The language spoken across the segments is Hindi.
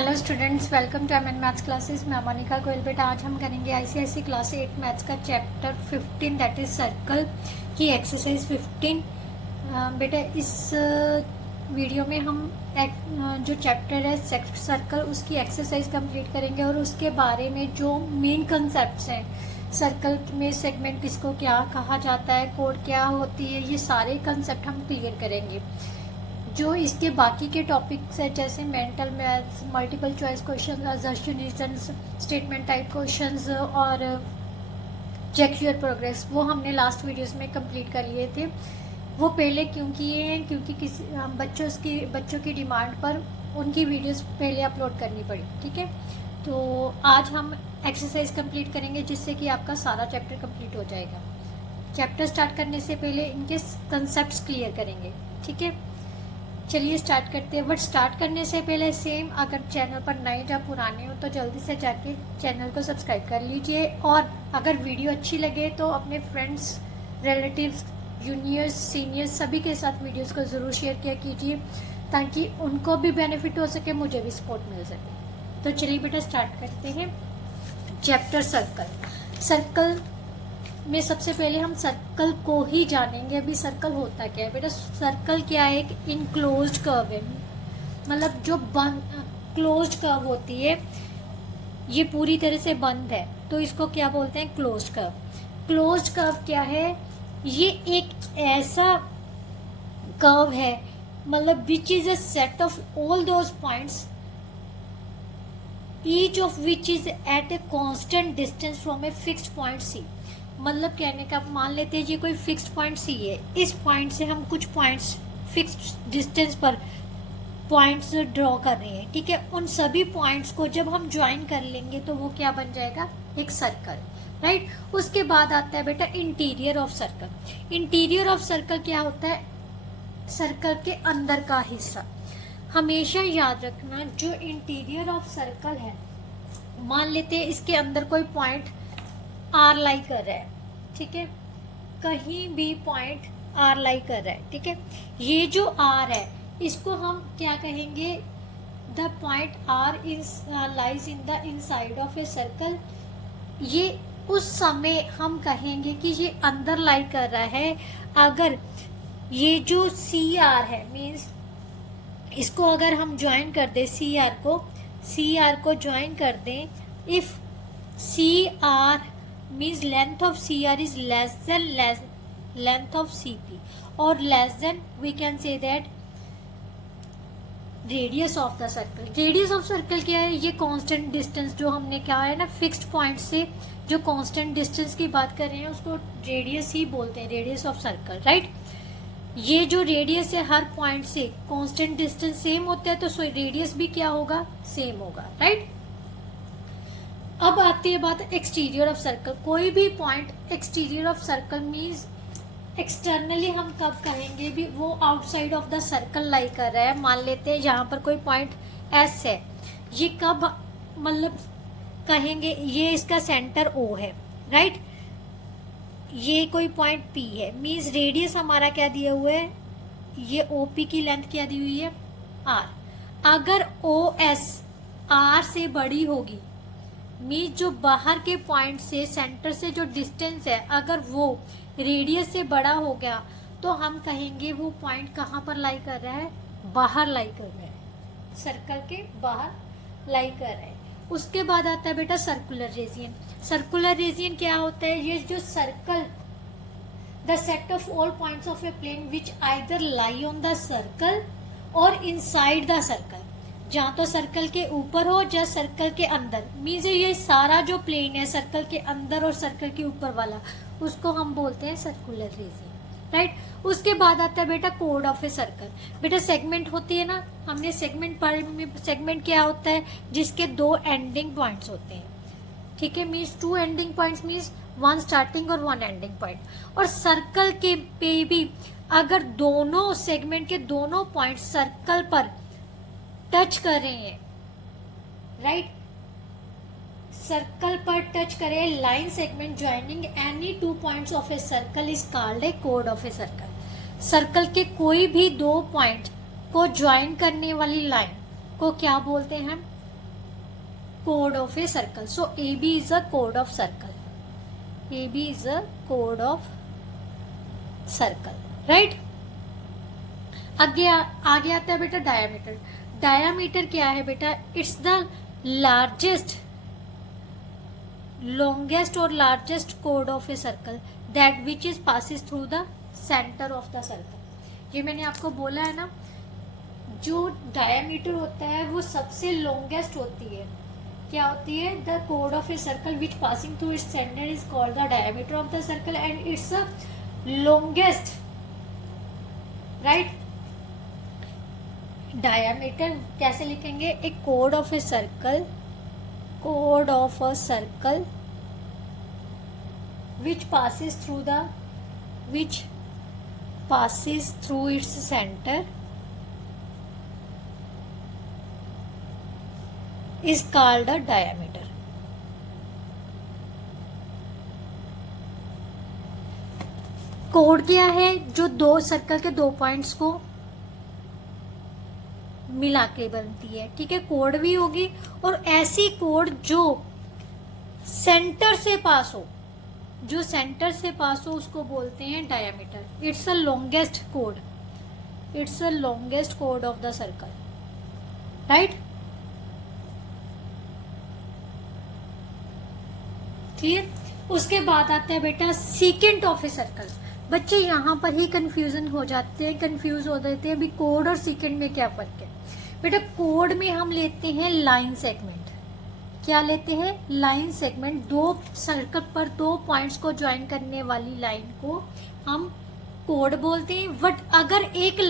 Hello students, welcome to MN maths classes. मैं मोनिका गोयल। बेटा आज हम करेंगे आईसीआईसी क्लास 8 मैथ्स का चैप्टर 15 दैट इज सर्कल की एक्सरसाइज 15। बेटा इस वीडियो में हम जो चैप्टर है सर्कल उसकी एक्सरसाइज कंप्लीट करेंगे और उसके बारे में जो मेन कंसेप्ट्स हैं, सर्कल में सेगमेंट किसको क्या कहा जाता है, कोड क्या होती है, ये सारे कंसेप्ट हम क्लियर करेंगे। जो इसके बाकी के टॉपिक्स है जैसे mental maths, multiple choice question, assertion reasons, statement type questions और चेक योर प्रोग्रेस, वो हमने लास्ट वीडियोस में कंप्लीट कर लिए थे। वो पहले क्यों किए हैं? क्योंकि किसी बच्चों की डिमांड पर उनकी वीडियोस पहले अपलोड करनी पड़ी। ठीक है, तो आज हम एक्सरसाइज कंप्लीट करेंगे जिससे कि आपका सारा चैप्टर कंप्लीट हो जाएगा। चैप्टर स्टार्ट करने से पहले इनके कंसेप्ट क्लियर करेंगे। ठीक है, चलिए स्टार्ट करते हैं। बट स्टार्ट करने से पहले सेम, अगर चैनल पर नए या पुराने हो तो जल्दी से जाके चैनल को सब्सक्राइब कर लीजिए, और अगर वीडियो अच्छी लगे तो अपने फ्रेंड्स, रिलेटिव्स, जूनियर्स, सीनियर्स सभी के साथ वीडियोस को ज़रूर शेयर किया कीजिए ताकि उनको भी बेनिफिट हो सके, मुझे भी सपोर्ट मिल सके। तो चलिए बेटा स्टार्ट करते हैं। चैप्टर सर्कल में सबसे पहले हम सर्कल को ही जानेंगे। अभी सर्कल होता क्या है बेटा? सर्कल क्या है? एक इनक्लोज्ड कर्व है, मतलब जो बंद क्लोज्ड कर्व होती है, ये पूरी तरह से बंद है तो इसको क्या बोलते हैं? Closed curve. क्लोज्ड कर्व क्या है? ये एक ऐसा कर्व है, मतलब which is a set of all those points each of which is at a constant distance from a fixed point C. मतलब कहने का, मान लेते हैं ये कोई फिक्स्ड पॉइंट सी है, इस पॉइंट से हम कुछ पॉइंट्स फिक्स्ड डिस्टेंस पर पॉइंट्स ड्रॉ कर रहे हैं। ठीक है, उन सभी पॉइंट्स को जब हम ज्वाइन कर लेंगे तो वो क्या बन जाएगा? एक सर्कल। राइट, उसके बाद आता है बेटा interior of circle. Interior of circle क्या होता है? सर्कल के अंदर का हिस्सा। हमेशा याद रखना, जो इंटीरियर ऑफ सर्कल है, मान लेते हैं इसके अंदर कोई पॉइंट आर लाई कर रहा है। ठीक है, कहीं भी पॉइंट आर लाई कर रहा है। ठीक है, ये जो आर है इसको हम क्या कहेंगे? The point R is lies in the inside of a circle. ये उस समय हम कहेंगे कि ये अंदर लाई कर रहा है। अगर ये जो सी आर है, मीन्स इसको अगर हम ज्वाइन कर दें, सी आर को ज्वाइन कर दें, if C R means length of CR is less than length of CP, or less than we can say that radius of the circle। radius of circle क्या है? ये constant distance जो हमने कहा है ना, fixed point से जो constant distance की बात कर रहे हैं उसको radius ही बोलते हैं, radius of circle। right, ये जो radius है हर point से constant distance सेम होता है तो radius भी क्या होगा? सेम होगा। right, अब आती है बात एक्सटीरियर ऑफ सर्कल। कोई भी point exterior of circle means externally हम कब कहेंगे भी वो आउटसाइड ऑफ द सर्कल लाई कर रहा है। मान लेते हैं यहाँ पर कोई पॉइंट एस है, ये कब मतलब कहेंगे? ये इसका सेंटर ओ है। राइट, ये कोई पॉइंट पी है, मीन्स रेडियस हमारा क्या दिया हुआ है? ये ओ पी की लेंथ क्या दी हुई है? आर। अगर ओ एस आर से बड़ी होगी, मीन्स जो बाहर के पॉइंट से सेंटर से जो डिस्टेंस है अगर वो रेडियस से बड़ा हो गया तो हम कहेंगे वो पॉइंट कहाँ पर लाई कर रहा है? बाहर लाई कर रहा है, सर्कल के बाहर लाई कर रहा है। उसके बाद आता है बेटा सर्कुलर रीजियन। सर्कुलर रीजियन क्या होता है? ये जो circle, the set of all points of a plane which either lie on the circle और इनसाइड द सर्कल। जहाँ तो सर्कल के ऊपर हो या सर्कल के अंदर, मीन्स ये सारा जो प्लेन है सर्कल के अंदर और सर्कल के ऊपर वाला, उसको हम बोलते हैं सर्कुलर रीजन। राइट, उसके बाद आता है बेटा कोड ऑफ ए सर्कल। बेटा सेगमेंट होती है ना, हमने सेगमेंट पर में, सेगमेंट क्या होता है? जिसके दो एंडिंग पॉइंट्स होते हैं। ठीक है, means two ending points means one starting और वन एंडिंग पॉइंट। और सर्कल के पे भी अगर दोनों सेगमेंट के दोनों पॉइंट सर्कल पर टच कर रहे हैं, राइट, सर्कल पर टच करे, line segment joining any two points of a circle is called a code of a circle. Circle के कोई भी दो पॉइंट को ज्वाइन करने वाली लाइन को क्या बोलते हैं हम? chord of a circle. So AB is a chord of circle. AB is a chord of circle, right? आगे आता है बेटा डायामीटर. डायामीटर क्या है बेटा? इट्स द लार्जेस्ट, longest और largest chord of a circle that which is passes through the center of the circle. ये मैंने आपको बोला है ना, जो डायमीटर होता है वो सबसे लॉन्गेस्ट होती है. क्या होती है? The chord of a circle which passing through its center is called the diameter of the circle and it's the longest, right? Diameter कैसे लिखेंगे? ए chord of a circle, chord of a circle which passes through its center is called a diameter. Code क्या है? जो दो सर्कल के दो पॉइंट्स को मिला के बनती है, ठीक है. कोड भी होगी, और ऐसी कोड जो सेंटर से पास हो, जो सेंटर से पास हो उसको बोलते हैं diameter. It's a longest code, it's a longest code of the circle, right? Clear? उसके बाद आता है बेटा सीकेंट ऑफ ए सर्कल. बच्चे यहाँ पर ही कंफ्यूज हो जाते हैं अभी कोड और सीकेंट में क्या फर्क है. बेटा कोड में हम लेते हैं लाइन सेगमेंट. क्या लेते हैं? Line segment. दो सर्कल पर दो पॉइंट्स को ज्वाइन करने वाली लाइन को हम कोड बोलते हैं. बट अगर एक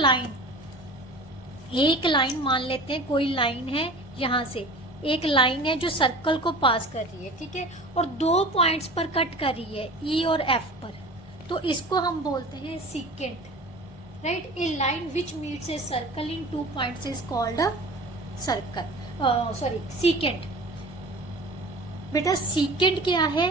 लाइन मान लेते हैं, कोई लाइन है, यहाँ से एक लाइन है जो सर्कल को पास कर रही है, ठीक है, और दो पॉइंट्स पर कट कर रही है, ई और एफ पर, तो इसको हम बोलते हैं secant, right? A line which meets a circle in 2 points is called a secant. बेटा सीकेंट क्या है?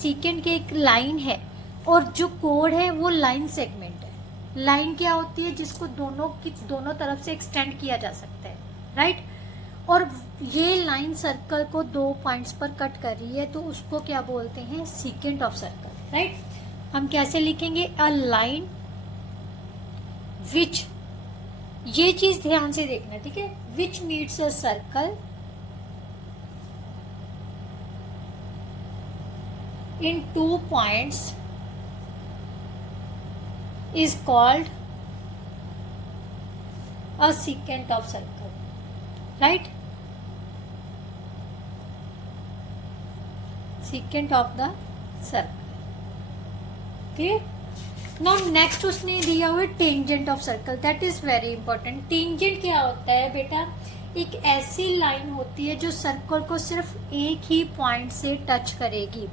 सीकेंट की एक लाइन है और जो कोड है वो लाइन सेगमेंट है. लाइन क्या होती है? जिसको दोनों तरफ से एक्सटेंड किया जा सकता है, राइट? और ये लाइन सर्कल को दो पॉइंट्स पर कट कर रही है, तो उसको क्या बोलते हैं? Secant of circle, right? हम कैसे लिखेंगे? अ लाइन विच, ये चीज ध्यान से देखना, ठीक है, विच meets a circle in 2 points is called a secant of circle, right? Secant of the circle. Clear? Now next उसने दिया हुआ tangent of circle. That is very important. Tangent क्या होता है बेटा? एक ऐसी लाइन होती है जो सर्कल को सिर्फ एक ही पॉइंट से टच करेगी.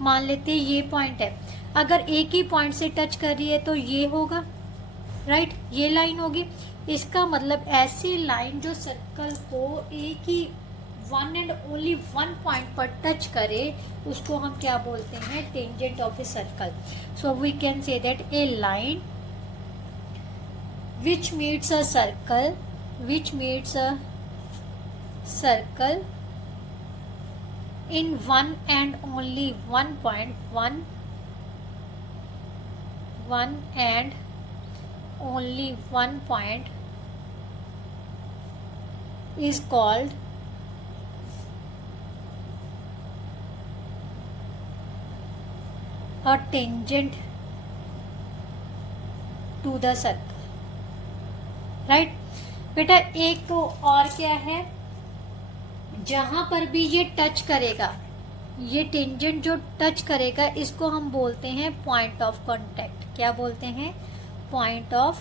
मान लेते हैं ये पॉइंट है, अगर एक ही पॉइंट से टच कर रही है तो ये होगा, राइट? ये लाइन होगी. इसका मतलब ऐसी लाइन जो सर्कल को एक ही one and only one point पर टच करे, उसको हम क्या बोलते हैं? Tangent of a circle. So we can say that a line which meets a circle, which meets a circle in one and only one point, one and only one point is called a tangent to the circle, right? बेटा एक तो और क्या है? जहां पर भी ये टच करेगा, ये टेंजेंट जो टच करेगा, इसको हम बोलते हैं पॉइंट ऑफ कांटेक्ट. क्या बोलते हैं? Point of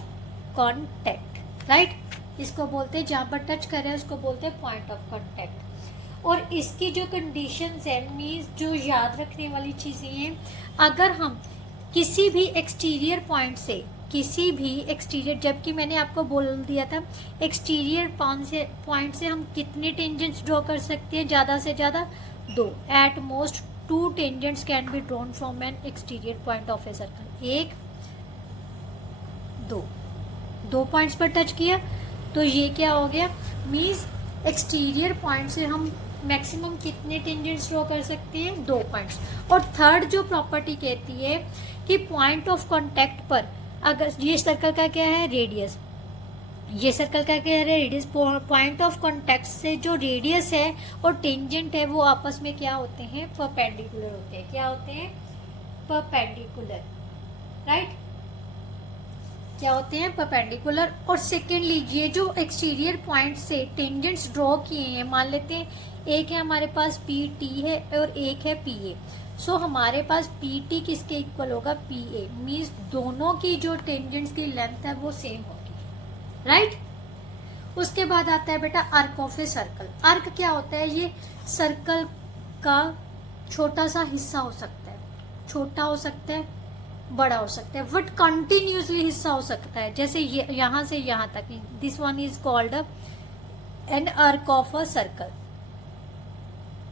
contact, right? इसको बोलते हैं, जहां पर टच कर रहा है उसको बोलते हैं पॉइंट ऑफ कांटेक्ट. और इसकी जो कंडीशंस है, मीन्स जो याद रखने वाली चीजें हैं, अगर हम किसी भी एक्सटीरियर पॉइंट से, किसी भी एक्सटीरियर, जबकि मैंने आपको बोल दिया था एक्सटीरियर पॉइंट से हम कितने टेंजेंट्स ड्रॉ कर सकते हैं? ज़्यादा से ज़्यादा 2. At most 2 tangents can be drawn from N exterior point of a circle. 1 2 points पर टच किया तो ये क्या हो गया? मीन्स एक्सटीरियर पॉइंट से हम मैक्सिमम कितने टेंजेंट्स ड्रॉ कर सकती है? 2 पॉइंट्स। और थर्ड जो प्रॉपर्टी कहती है कि पॉइंट ऑफ कांटेक्ट पर अगर ये सर्कल का क्या है? रेडियस। ये सर्कल का क्या है? रेडियस। पॉइंट ऑफ कांटेक्ट से जो रेडियस है और टेंजेंट है वो आपस में क्या होते हैं? परपेंडिकुलर होते हैं। क्या होते हैं? Perpendicular, right? क्या होते हैं? परपेंडिकुलर। और सेकेंडली ये जो एक्सटीरियर पॉइंट से टेंजेंट्स ड्रॉ किए हैं, मान लेते हैं एक है हमारे पास पी टी है और एक है पी ए। सो हमारे पास पी टी किसके इक्वल होगा? P A. मीन्स दोनों की जो टेंजेंट्स की लेंथ है वो सेम होगी, राइट? उसके बाद आता है बेटा arc of a circle. Arc क्या होता है? ये सर्कल का छोटा सा हिस्सा हो सकता है, छोटा हो सकता है, बड़ा हो सकता है, बट कंटिन्यूसली हिस्सा हो सकता है। जैसे ये यहां से यहां तक, this one is called an arc of a circle,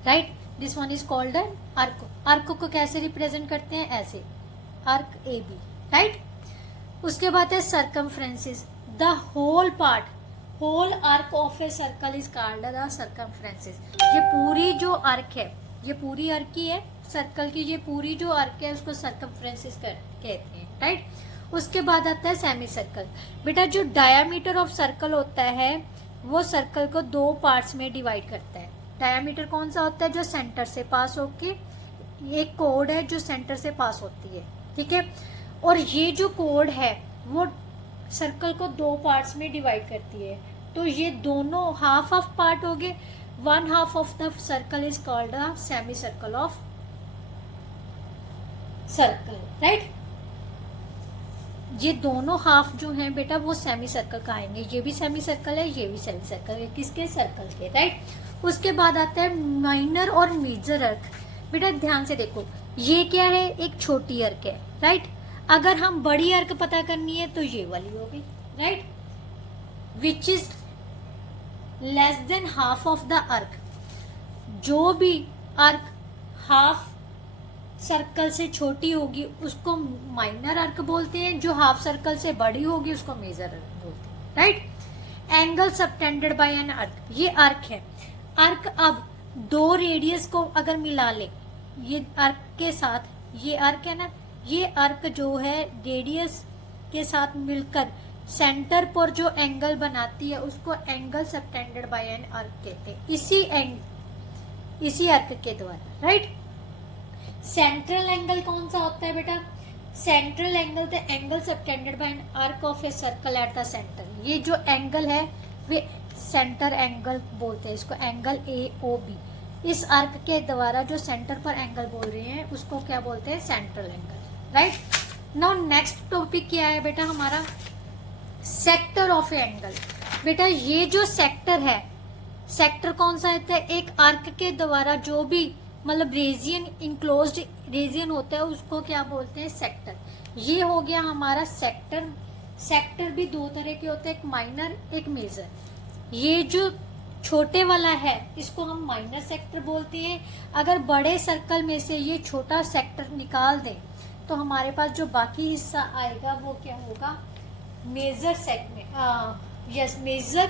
right? This one is called an arc. Arc को कैसे रिप्रेजेंट करते हैं? ऐसे, आर्क ए बी, राइट? उसके बाद है circumferences. The whole part, whole arc of a circle is called the circumferences. ये पूरी जो आर्क है, ये पूरी आर्क की है सर्कल की, ये पूरी जो आर्क है उसको सर्कमफ्रेंसेस कहते हैं, राइट? उसके बाद आता है सेमी सर्कल। बेटा जो डायामीटर ऑफ सर्कल होता है वो सर्कल को 2 पार्ट्स में डिवाइड करता है। डायामीटर कौन सा होता है? जो सेंटर से पास होके, एक कोड है जो सेंटर से पास होती है, ठीक है? और ये जो कोड है वो सर्कल को 2 पार्ट्स में डिवाइड करती है। तो ये दोनों हाफ ऑफ पार्ट हो गए। 1/2 of the circle is called a semi circle of circle, right? ये दोनों हाफ जो हैं बेटा वो सेमी सर्कल का आएंगे। ये भी सेमी सर्कल है, ये भी सेमी सर्कल है। किसके? सर्कल के, राइट? उसके बाद आता है माइनर और मेजर अर्क। बेटा ध्यान से देखो, ये क्या है? एक छोटी अर्क है, राइट? अगर हम बड़ी अर्क पता करनी है तो ये वाली होगी, right? Which is less than half of the अर्क। जो भी अर्क हाफ सर्कल से छोटी होगी उसको माइनर अर्क बोलते हैं, जो हाफ सर्कल से बड़ी होगी उसको मेजर अर्क बोलते हैं, right? Angle subtended by an arc, ये अर्क है। अर्क अब 2 रेडियस को अगर मिला ले, ये अर्क के साथ, ये अर्क है ना, ये अर्क जो है रेडियस के साथ मिलकर सेंटर पर जो एंगल बनाती है उसको एंगल सबटेंडेड बाय एन अर्क कहते हैं। इसी अर्क के द्वारा, राइट? सेंट्रल एंगल कौन सा होता है बेटा? Central angle the angle subtended by an arc of a circle at the centre. ये जो एंगल है वे सेंटर एंगल बोलते हैं इसको, एंगल ए ओ बी। इस आर्क के द्वारा जो सेंटर पर एंगल बोल रहे हैं उसको क्या बोलते हैं? Central angle, right? Now next topic क्या है बेटा हमारा? Sector of A angle. बेटा ये जो सेक्टर है, सेक्टर कौन सा होता है? एक आर्क के द्वारा जो भी मतलब रीजियन, इंक्लोज्ड रीजियन होता है उसको क्या बोलते हैं? सेक्टर। ये हो गया हमारा सेक्टर। सेक्टर भी 2 तरह के होते हैं, एक माइनर एक मेजर। ये जो छोटे वाला है इसको हम माइनर सेक्टर बोलते हैं। अगर बड़े सर्कल में से ये छोटा सेक्टर निकाल दें तो हमारे पास जो बाकी हिस्सा आएगा वो क्या होगा? Major segment, yes, major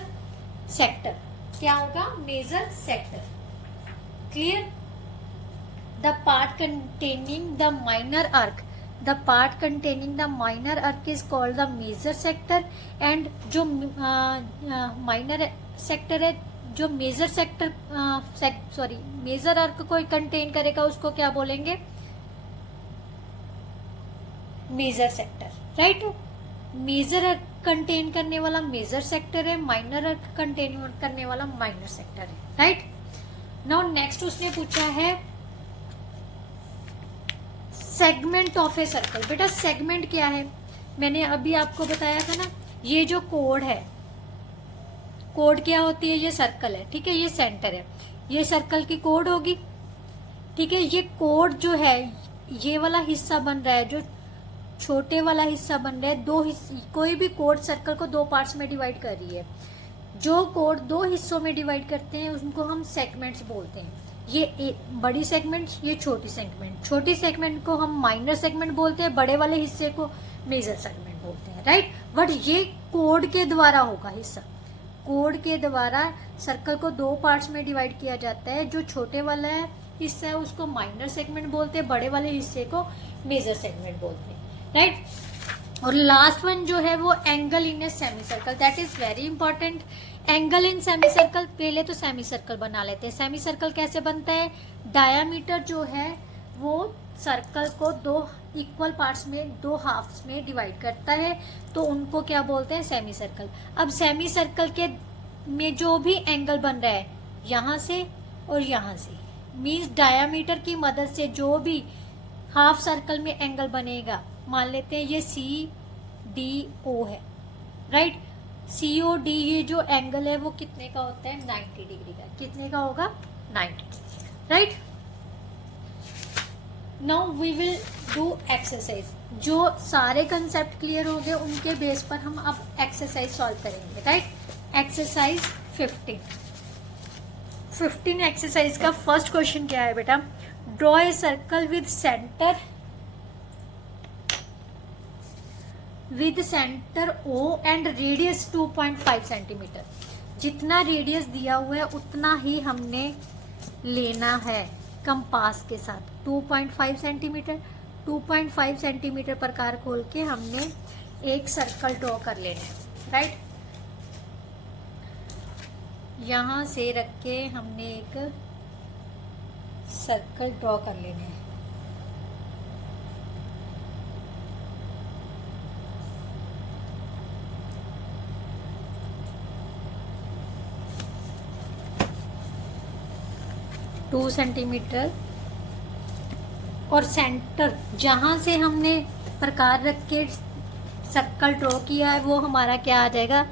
sector. क्या होगा? Major sector. Clear? The part containing the minor arc, the part containing the minor arc is called the major sector, and जो minor sector है, जो major sector major arc को contain करेगा उसको क्या बोलेंगे? major sector, right? major arc contain करने वाला major sector है, minor arc contain करने वाला minor sector है, right? now next उसने पूछा है सेगमेंट ऑफ ए सर्कल। बेटा सेगमेंट क्या है? मैंने अभी आपको बताया था ना, ये जो कोड है, कोड क्या होती है? ये सर्कल है, ठीक है? ये सेंटर है, ये सर्कल की कोड होगी, ठीक है? ये कोड जो है, ये वाला हिस्सा बन रहा है, जो छोटे वाला हिस्सा बन रहा है, 2 हिस्से। कोई भी कोड सर्कल को 2 पार्ट्स में डिवाइड कर रही है। जो कोड 2 हिस्सों में डिवाइड करते हैं उनको हम सेगमेंट्स बोलते हैं। ये बड़ी सेगमेंट, ये छोटी सेगमेंट। छोटी सेगमेंट को हम माइनर सेगमेंट बोलते हैं, बड़े वाले हिस्से को मेजर सेगमेंट बोलते हैं, राइट? बट ये कोड के द्वारा होगा हिस्सा, कोड के द्वारा सर्कल को 2 पार्ट्स में डिवाइड किया जाता है। जो छोटे वाला है हिस्सा है उसको माइनर सेगमेंट बोलते हैं, बड़े वाले हिस्से को मेजर सेगमेंट बोलते हैं, राइट। और लास्ट वन जो है वो angle in a semi circle, that is very important. Angle in semi circle, पहले तो सेमी सर्कल बना लेते हैं। सेमी सर्कल कैसे बनता है, डायामीटर जो है वो सर्कल को 2 इक्वल पार्ट्स में, 2 हाफ्स में डिवाइड करता है, तो उनको क्या बोलते हैं, सेमी सर्कल। अब सेमी सर्कल के में जो भी एंगल बन रहा है यहाँ से और यहाँ से, मीन्स डायामीटर की मदद से जो भी हाफ सर्कल में एंगल बनेगा, मान लेते हैं ये CDO है, राइट। COD ये जो एंगल है वो कितने का होता है, 90 डिग्री का। कितने का होगा, 90, right. Now we will do exercise. जो सारे कंसेप्ट क्लियर हो गए उनके बेस पर हम अब एक्सरसाइज सॉल्व करेंगे, राइट। एक्सरसाइज 15 एक्सरसाइज का फर्स्ट क्वेश्चन क्या है बेटा, draw a circle with centre O and radius 2.5 centimetre. जितना रेडियस दिया हुआ है उतना ही हमने लेना है कंपास के साथ। 2.5 सेंटीमीटर, 2.5 सेंटीमीटर प्रकार खोल के हमने एक सर्कल ड्रॉ कर लेना है, राइट। यहाँ से रख के हमने एक सर्कल ड्रॉ कर लेना है। टू सेंटीमीटर और सेंटर जहां से हमने प्रकार रख के सर्कल ड्रॉ किया है वो हमारा क्या आ जाएगा,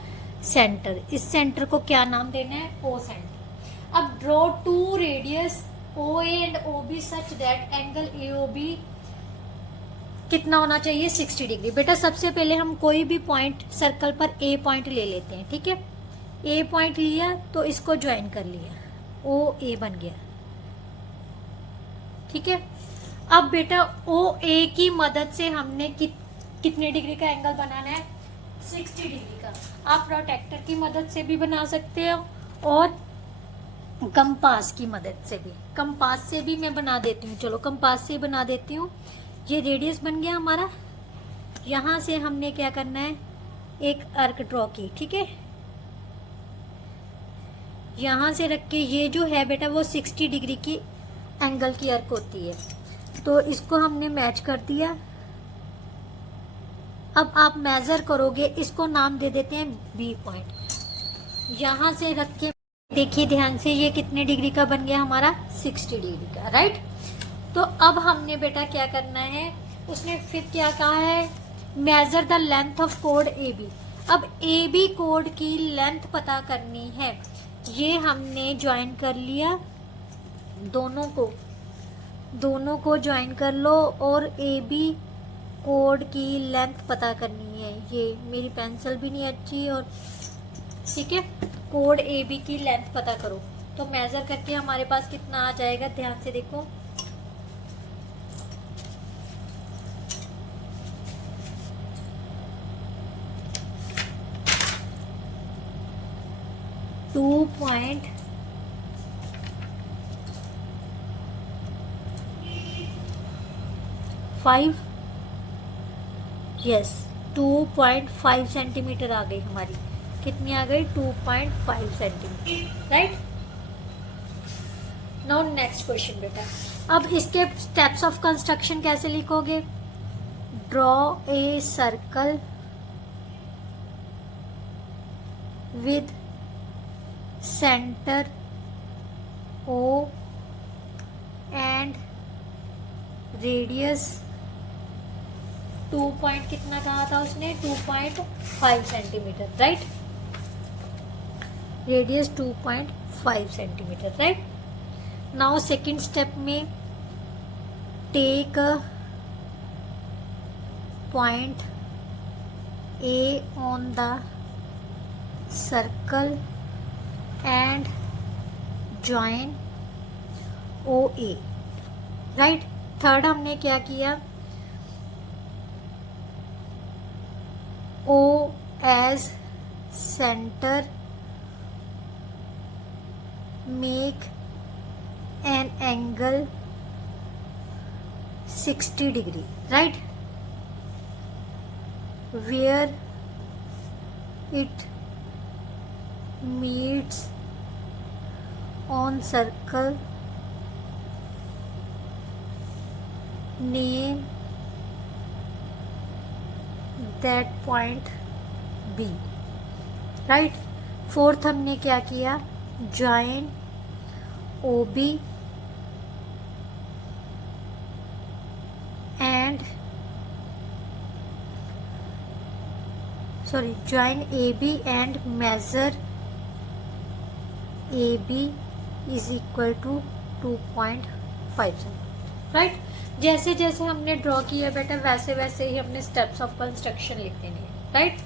सेंटर। इस सेंटर को क्या नाम देना है, O सेंटर। अब draw 2 radius OA and OB such that angle AOB कितना होना चाहिए, 60 डिग्री। बेटा सबसे पहले हम कोई भी पॉइंट सर्कल पर A पॉइंट ले लेते हैं, ठीक है। A पॉइंट लिया तो इसको ज्वाइन कर लिया, OA बन गया, ठीक है। अब बेटा OA की मदद से हमने कितने डिग्री का एंगल बनाना है, 60 डिग्री का। आप प्रोटेक्टर की मदद से भी बना सकते हो और कंपास की मदद से भी। कंपास से भी मैं बना देती हूँ, चलो कंपास से बना देती हूँ। ये रेडियस बन गया हमारा। यहाँ से हमने क्या करना है, एक आर्क ड्रॉ की, ठीक है। यहाँ से रख के ये जो है बेटा वो 60 डिग्री की एंगल की आर्क होती है, तो इसको हमने मैच कर दिया। अब आप मेजर करोगे, इसको नाम दे देते हैं B पॉइंट। यहाँ से रख के देखिए ध्यान से, ये कितने डिग्री का बन गया हमारा, 60 डिग्री का, राइट। तो अब हमने बेटा क्या करना है, उसने फिर क्या कहा है, measure the length of code AB। अब AB कोड की लेंथ पता करनी है। ये हमने ज्वाइन कर लिया, दोनों को ज्वाइन कर लो और AB कोड की लेंथ पता करनी है। ये मेरी पेंसिल भी नहीं अच्छी, और ठीक है, कोड AB की लेंथ पता करो। तो मेजर करके हमारे पास कितना आ जाएगा, ध्यान से देखो, .5 यस 2.5 सेंटीमीटर आ गई हमारी। कितनी आ गई, 2.5 centimetre, right. Now next question बेटा। अब इसके स्टेप्स ऑफ कंस्ट्रक्शन कैसे लिखोगे, draw a circle with centre O and radius 2 point कितना कहा था उसने, 2.5 centimetre, right. Radius 2.5 centimetre, right. Now second step में take point A on the circle and join OA, right. Third हमने क्या किया, O as centre make an angle 60 degree, right, where it meets on circle, name that point B, right। Fourth हमने क्या किया, join OB and join AB and measure AB is equal to 2.5, right. जैसे जैसे हमने ड्रॉ किया बेटा वैसे वैसे ही हमने स्टेप्स ऑफ कंस्ट्रक्शन लिख देने हैं, राइट।